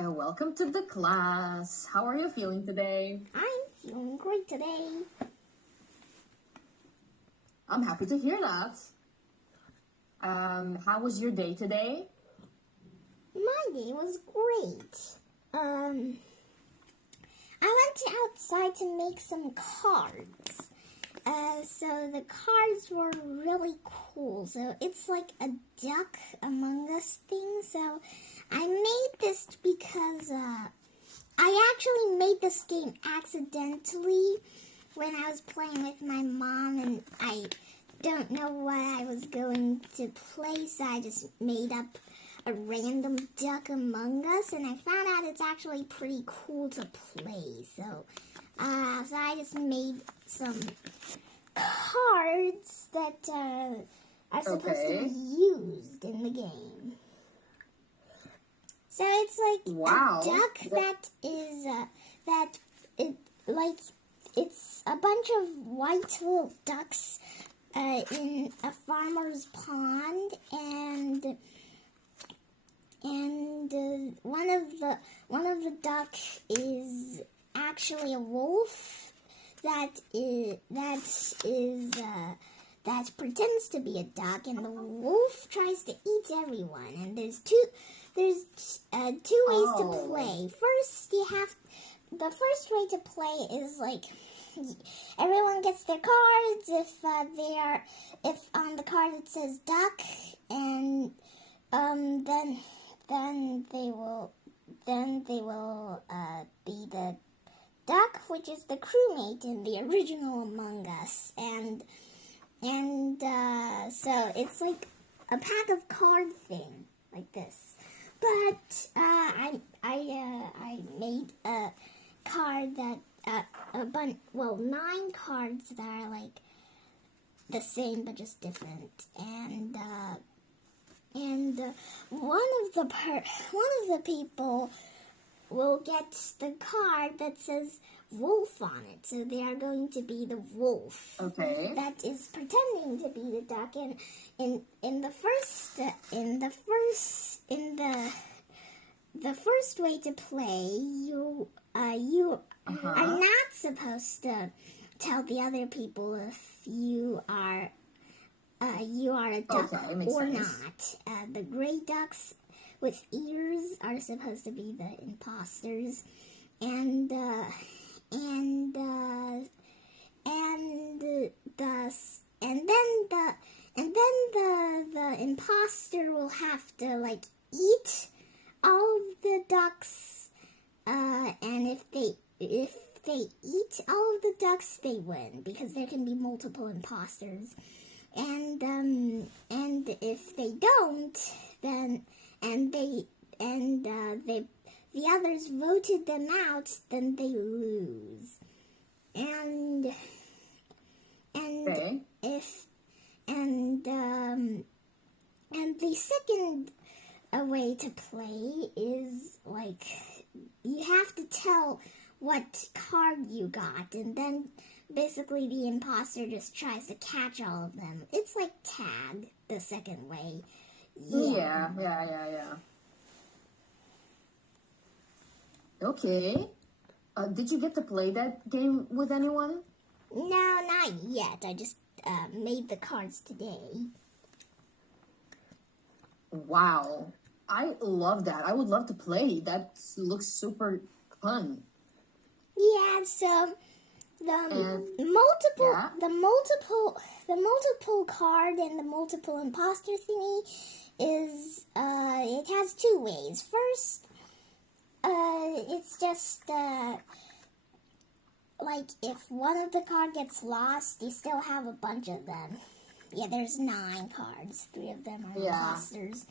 and welcome to the class. How are you feeling today? I'm feeling great today. I'm happy to hear that. How was your day today? My day was great. I went outside to make some cards. So the cards were really cool. So it's like a Duck Among Us thing. So I made this because I actually made this game accidentally when I was playing with my mom, and I don't know what I was going to play, so I just made up a random Duck Among Us, and I found out it's actually pretty cool to play. So I just made some cards that are supposed to be used in the game. So it's like Wow. a duck that is it's a bunch of white little ducks in a farmer's pond, and one of the duck is actually a wolf that pretends to be a duck, and the wolf tries to eat everyone. And there's two ways to play. The first way to play is like everyone gets their cards. If on the card it says duck, and then they will be the duck, which is the crewmate in the original Among Us, and so it's like a pack of card thing like this. But I made a card that 9 cards that are like the same but just different, and one of the people will get the card that says wolf on it, so they are going to be the wolf. Okay. That is pretending to be the duck, and the first way to play, you are not supposed to tell the other people if you are a duck or not. The gray ducks with ears are supposed to be the imposters, and then the imposter will have to like eat all of the ducks, and if they eat all of the ducks, they win, because there can be multiple imposters. And if they don't, then the others voted them out, then they lose. And Okay. the second way to play is like you have to tell what card you got, and then basically the imposter just tries to catch all of them. It's like tag, the second way. Yeah. Okay. Did you get to play that game with anyone? No, not yet. I just made the cards today. Wow. I love that. I would love to play. That looks super fun. Yeah, so the multiple card and the multiple imposter thingy is it has 2 ways. First, it's just like if one of the card gets lost, you still have a bunch of them. Yeah, there's 9 cards. 3 of them are imposters.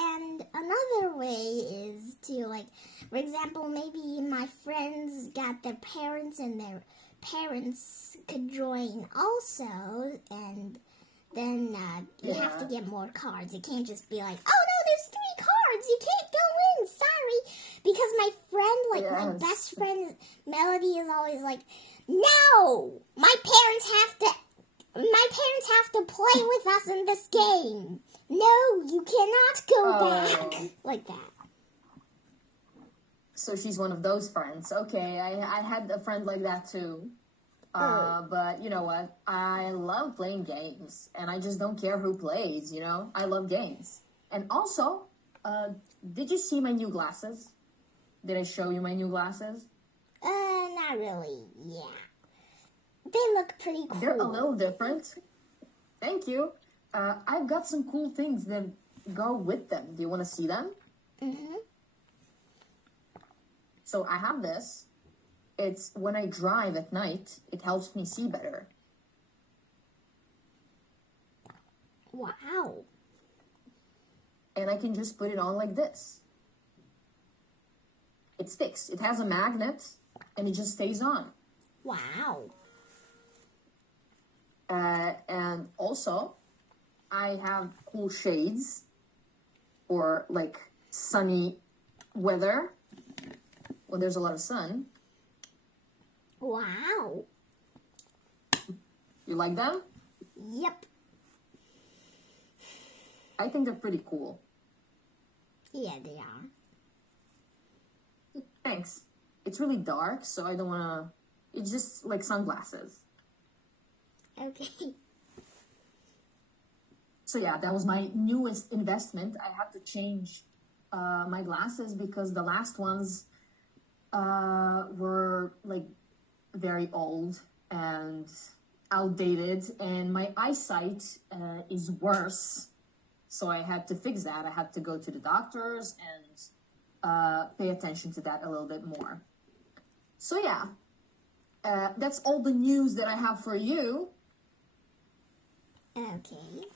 And another way is to, like, for example, maybe my friends got their parents, and their parents could join also, and then you have to get more cards. It can't just be like, oh no, there's 3 cards, you can't go in, sorry. Because my friend, my best friend Melody, is always like, no, my parents have to My parents have to play with us in this game. No, you cannot go back. Like that. So she's one of those friends. Okay, I had a friend like that too. But you know what? I love playing games, and I just don't care who plays, you know? I love games. And also, did you see my new glasses? Did I show you my new glasses? Not really. Yeah. They look pretty cool. They're a little different. Thank you. I've got some cool things that go with them. Do you want to see them? Mm-hmm. So I have this. It's when I drive at night, it helps me see better. Wow. And I can just put it on like this. It sticks. It has a magnet, and it just stays on. Wow. And also, I have cool shades for like sunny weather when there's a lot of sun. Wow. You like them? Yep. I think they're pretty cool. Yeah, they are. Thanks. It's really dark, so I don't want to... It's just like sunglasses. Okay. So yeah, that was my newest investment. I had to change my glasses because the last ones were like very old and outdated, and my eyesight is worse. So I had to fix that. I had to go to the doctors and pay attention to that a little bit more. So yeah, that's all the news that I have for you. Okay.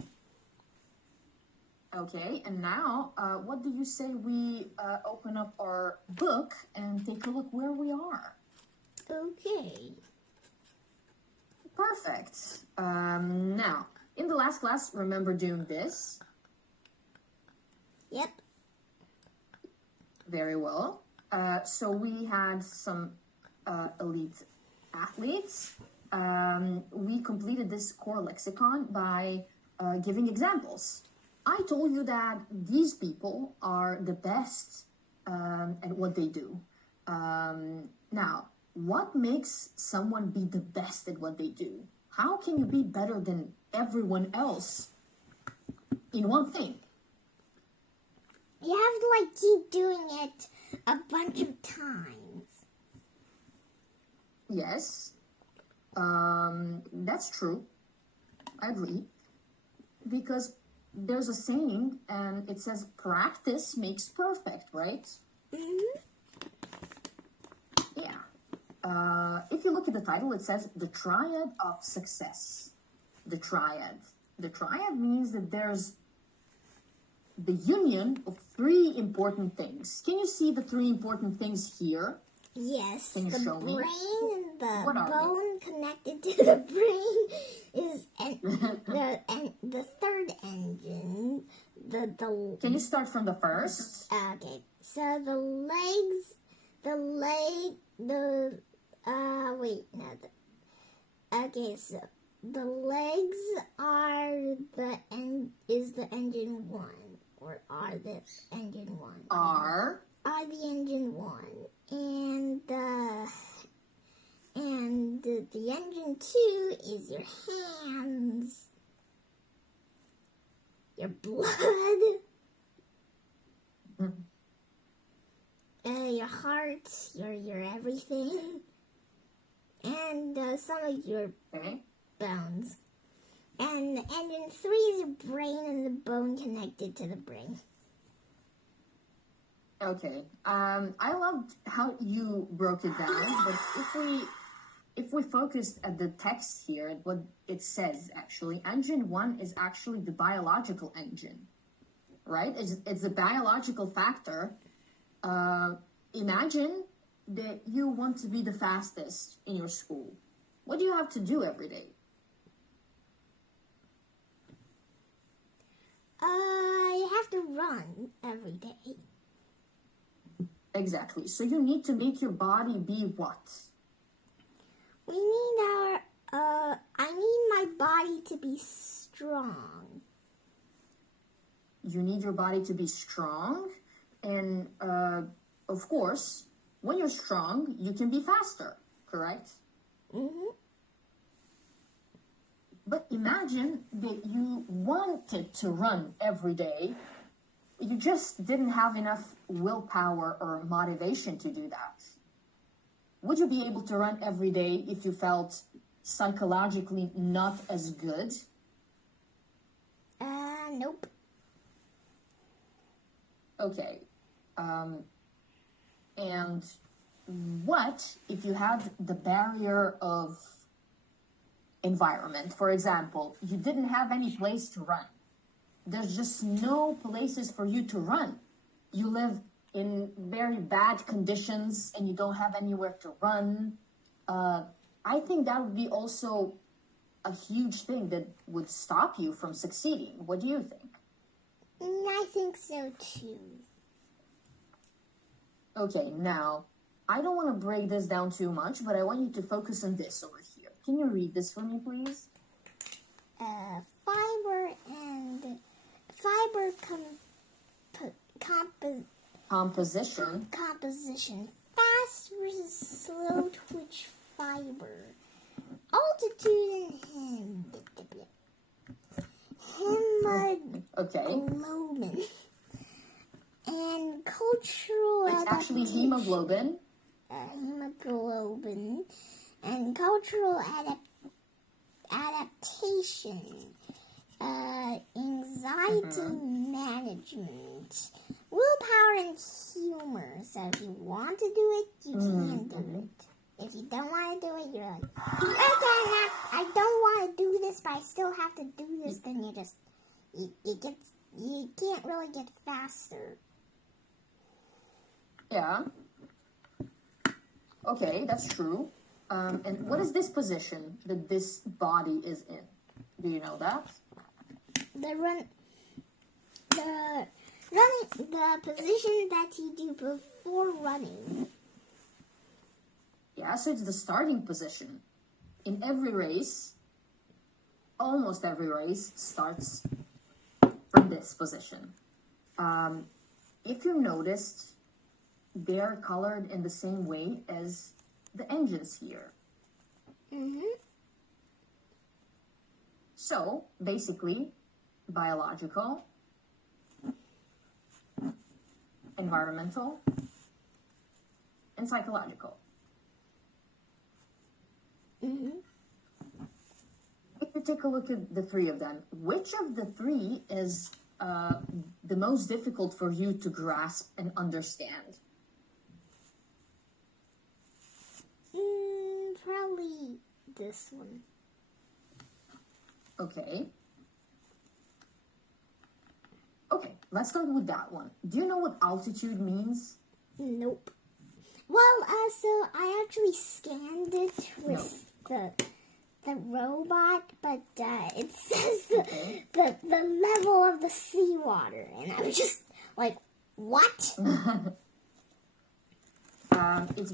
Okay, and now, what do you say we open up our book and take a look where we are? Okay. Perfect. Now, in the last class, remember doing this? Yep. Very well. So we had some elite athletes. We completed this core lexicon by giving examples. I told you that these people are the best at what they do. Now, what makes someone be the best at what they do? How can you be better than everyone else in one thing? You have to like keep doing it a bunch of times. Yes, that's true. I agree. Because there's a saying, and it says practice makes perfect, right? Mm-hmm. Yeah. If you look at the title, it says the triad of success. The triad. The triad means that there's the union of three important things. Can you see the three important things here? Yes, Can you the show me? brain and the What are bone connected to the brain is the third engine. Can you start from the first? Okay, so the legs, okay, so the legs are is the engine one, or are the engine one? Are The engine one, and the engine two is your hands, your blood, your heart, your everything, and some of your okay. bones. And the engine three is your brain and the bone connected to the brain. Okay. I loved how you broke it down, but if we focused at the text here, at what it says actually, engine one is actually the biological engine, right? It's a biological factor. Imagine that you want to be the fastest in your school. What do you have to do every day? You have to run every day. Exactly. So you need to make your body be what? We need I need my body to be strong. You need your body to be strong, and of course, when you're strong, you can be faster, correct? Mm-hmm. But imagine that you wanted to run every day. You just didn't have enough willpower or motivation to do that. Would you be able to run every day if you felt psychologically not as good? Nope. Okay. And what if you had the barrier of environment? For example, you didn't have any place to run. There's just no places for you to run. You live in very bad conditions and you don't have anywhere to run. I think that would be also a huge thing that would stop you from succeeding. What do you think? I think so too. Okay, now, I don't want to break this down too much, but I want you to focus on this over here. Can you read this for me, please? Composition. Composition. Fast versus slow twitch fiber. Altitude and Okay. hemoglobin. And cultural It's actually hemoglobin. Hemoglobin. And cultural adaptation. Anxiety management. Willpower and humor. So if you want to do it, you can do it. If you don't want to do it, you're like, okay, I don't want to do this, but I still have to do this. Then you just, you can't really get faster. Yeah. Okay, that's true. And what is this position that this body is in? Do you know that? The position that you do before running. Yeah, so it's the starting position. In every race, almost every race starts from this position. If you noticed, they're colored in the same way as the engines here. Mm-hmm. So, basically, biological, environmental, and psychological. Mm-hmm. If you take a look at the three of them, which of the three is the most difficult for you to grasp and understand? Probably this one. Okay. Okay, let's start with that one. Do you know what altitude means? Nope. Well, so I actually scanned it with the robot, but it says the level of the seawater, and I'm just like, what? It's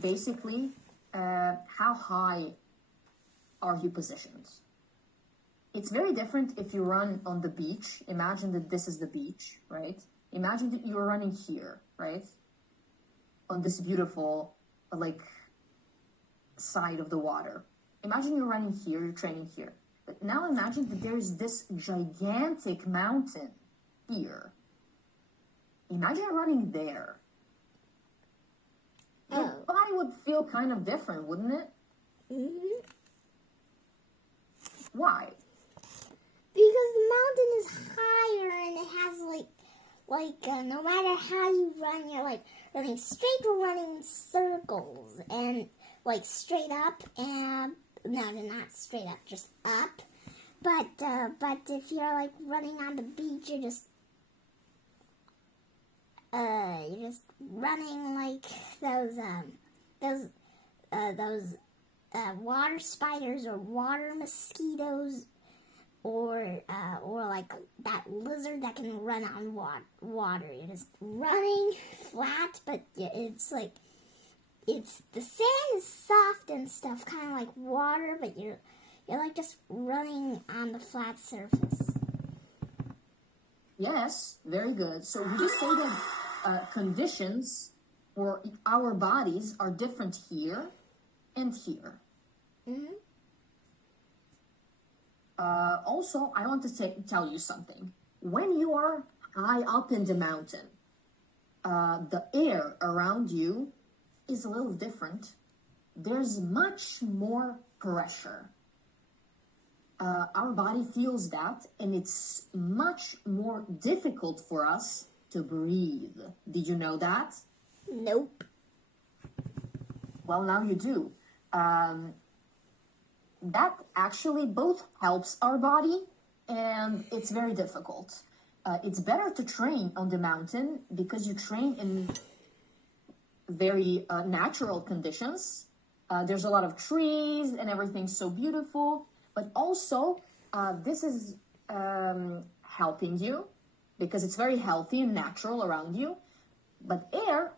basically how high are you positioned? It's very different if you run on the beach. Imagine that this is the beach, right? Imagine that you're running here, right? On this beautiful, side of the water. Imagine you're running here, you're training here. But now imagine that there's this gigantic mountain here. Imagine running there. Your body would feel kind of different, wouldn't it? Mm-hmm. Why? Because the mountain is higher and it has no matter how you run, you're like running straight or running in circles and like straight up and no, not straight up, just up. But if you're like running on the beach, you're just running like those water spiders or water mosquitoes. Or like that lizard that can run on water. You're just running flat, but it's like it's the sand is soft and stuff, kind of like water, but you're like just running on the flat surface. Yes, very good. So we just say that conditions for our bodies are different here and here. Mm-hmm. Also, I want to tell you something. When you are high up in the mountain, the air around you is a little different. There's much more pressure. Our body feels that, and it's much more difficult for us to breathe. Did you know that? Nope. Well, now you do. That actually both helps our body, and it's very difficult. It's better to train on the mountain because you train in very natural conditions. There's a lot of trees and everything's so beautiful, but also this is helping you because it's very healthy and natural around you. But air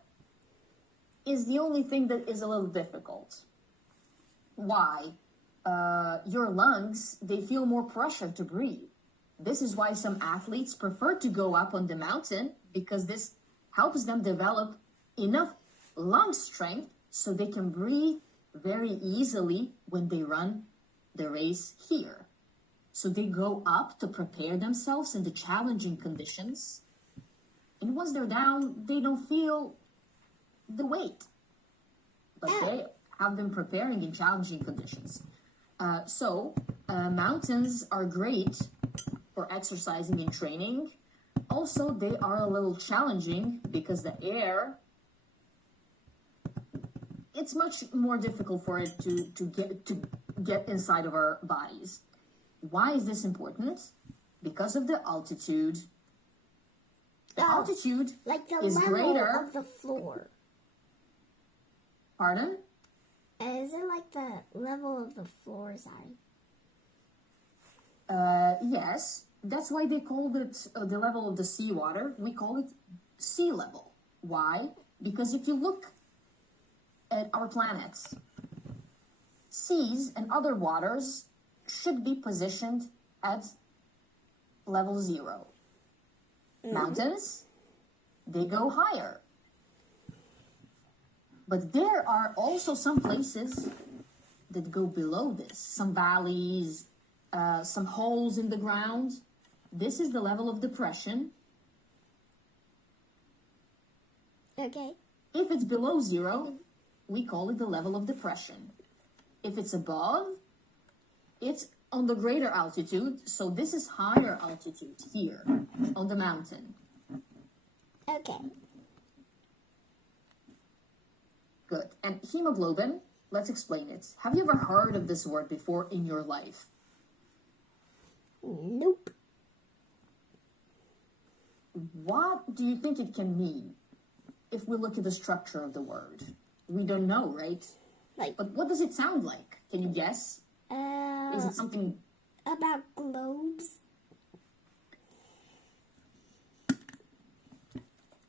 is the only thing that is a little difficult. Why? Your lungs, they feel more pressure to breathe. This is why some athletes prefer to go up on the mountain because this helps them develop enough lung strength so they can breathe very easily when they run the race here. So they go up to prepare themselves in the challenging conditions. And once they're down, they don't feel the weight. But they have been preparing in challenging conditions. So mountains are great for exercising and training. Also, they are a little challenging because the air, it's much more difficult for it to get inside of our bodies. Why is this important? Because of the altitude. The altitude like the is level greater. of the floor. Pardon? Is it like the level of the floor, sorry? Yes. That's why they called it the level of the seawater. We call it sea level. Why? Because if you look at our planets, seas and other waters should be positioned at level 0. Mountains, they go higher. But there are also some places that go below this. Some valleys, some holes in the ground. This is the level of depression. Okay. If it's below 0, we call it the level of depression. If it's above, it's on the greater altitude. So this is higher altitude here on the mountain. Okay. Good. And hemoglobin, let's explain it. Have you ever heard of this word before in your life? Nope. What do you think it can mean if we look at the structure of the word? We don't know, right? Like, but what does it sound like? Can you guess? Is it something about globes?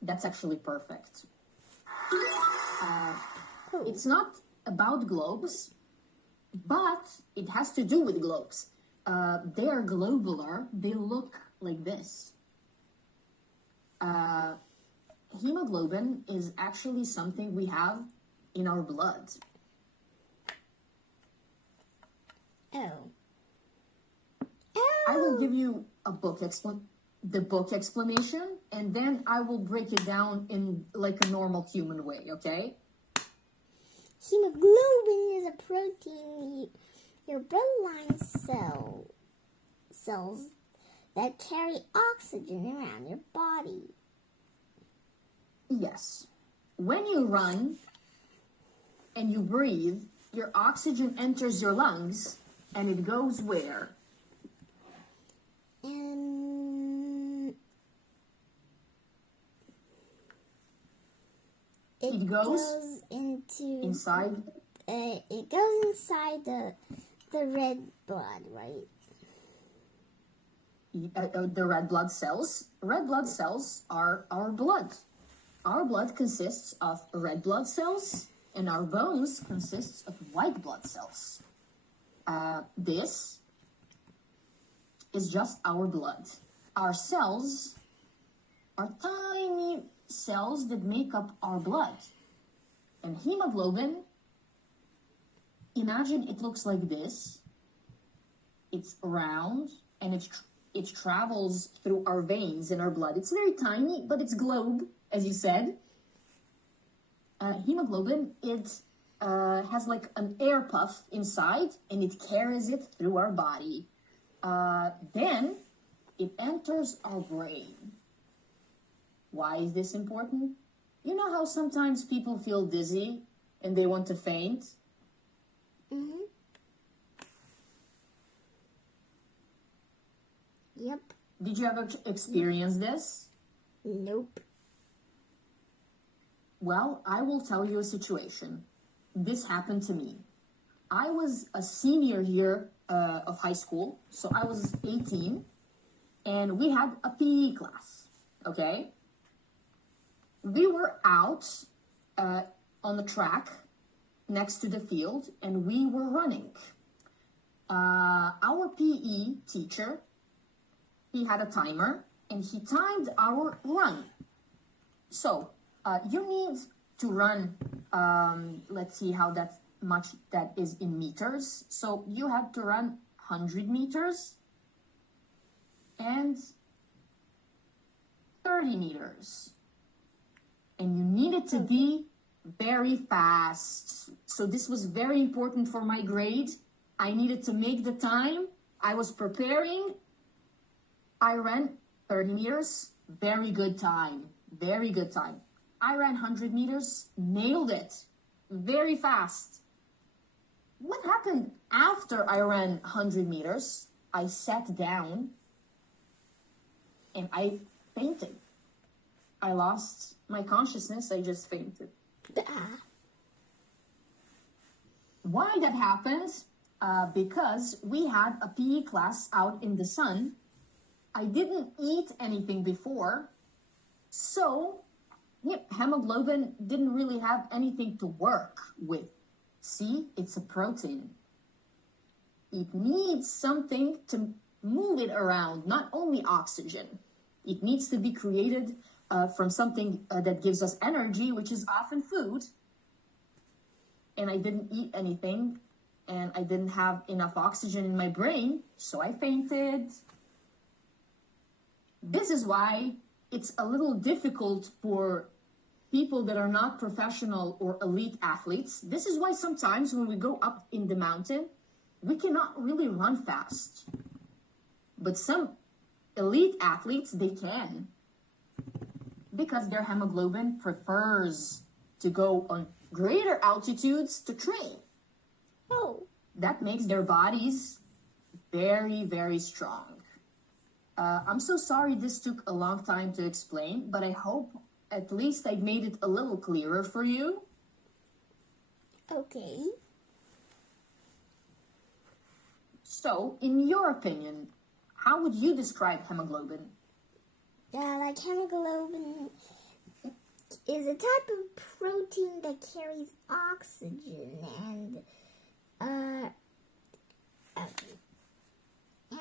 That's actually perfect. It's not about globes, but it has to do with globes. They are globular. They look like this. Hemoglobin is actually something we have in our blood. Oh. I will give you a book explanation, and then I will break it down in like a normal human way, okay? Hemoglobin is a protein your bloodline cells that carry oxygen around your body. Yes. When you run and you breathe, your oxygen enters your lungs, and it goes where? It goes into inside. It goes inside the red blood, right? The red blood cells. Red blood cells are our blood. Our blood consists of red blood cells and our bones consists of white blood cells. This is just our blood. Our cells are tiny cells that make up our blood. And hemoglobin, imagine it looks like this. It's round and it travels through our veins in our blood. It's very tiny, but it's globe, as you said. Hemoglobin, it has like an air puff inside and it carries it through our body. Then it enters our brain. Why is this important? You know how sometimes people feel dizzy and they want to faint? Mm-hmm. Yep. Did you ever experience this? Nope. Well, I will tell you a situation. This happened to me. I was a senior year of high school, so I was 18, and we had a PE class, okay? We were out on the track next to the field, and we were running. Our PE teacher, he had a timer, and he timed our run. So, you need to run, let's see how much that is in meters. So you have to run 100 meters and 30 meters. And you need it to be very fast. So this was very important for my grade. I needed to make the time. I was preparing. I ran 30 meters. Very good time. Very good time. I ran 100 meters. Nailed it. Very fast. What happened after I ran 100 meters? I sat down and I fainted. I lost my consciousness. I just fainted. Why that happened? Because we had a PE class out in the sun. I didn't eat anything before. So hemoglobin didn't really have anything to work with. See, it's a protein. It needs something to move it around, not only oxygen. It needs to be created from something that gives us energy, which is often food. And I didn't eat anything, and I didn't have enough oxygen in my brain, so I fainted. This is why it's a little difficult for people that are not professional or elite athletes. This is why sometimes when we go up in the mountain, we cannot really run fast. But some elite athletes, they can. Because their hemoglobin prefers to go on greater altitudes to train. Oh. That makes their bodies very, very strong. I'm so sorry this took a long time to explain, but I hope at least I made it a little clearer for you. Okay. So, in your opinion, how would you describe hemoglobin? Like hemoglobin is a type of protein that carries oxygen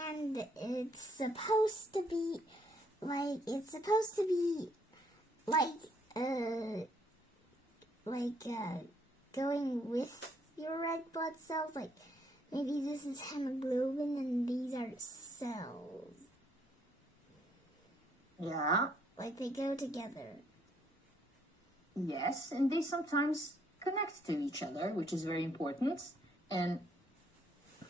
and it's supposed to be going with your red blood cells. Like maybe this is hemoglobin and these are cells. Yeah. Like they go together. Yes, and they sometimes connect to each other, which is very important. And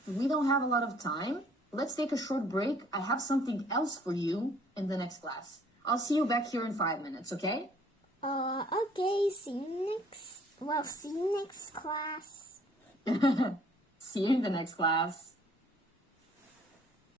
we don't have a lot of time. Let's take a short break. I have something else for you in the next class. I'll see you back here in 5 minutes, okay? Okay, see you next class. See you in the next class.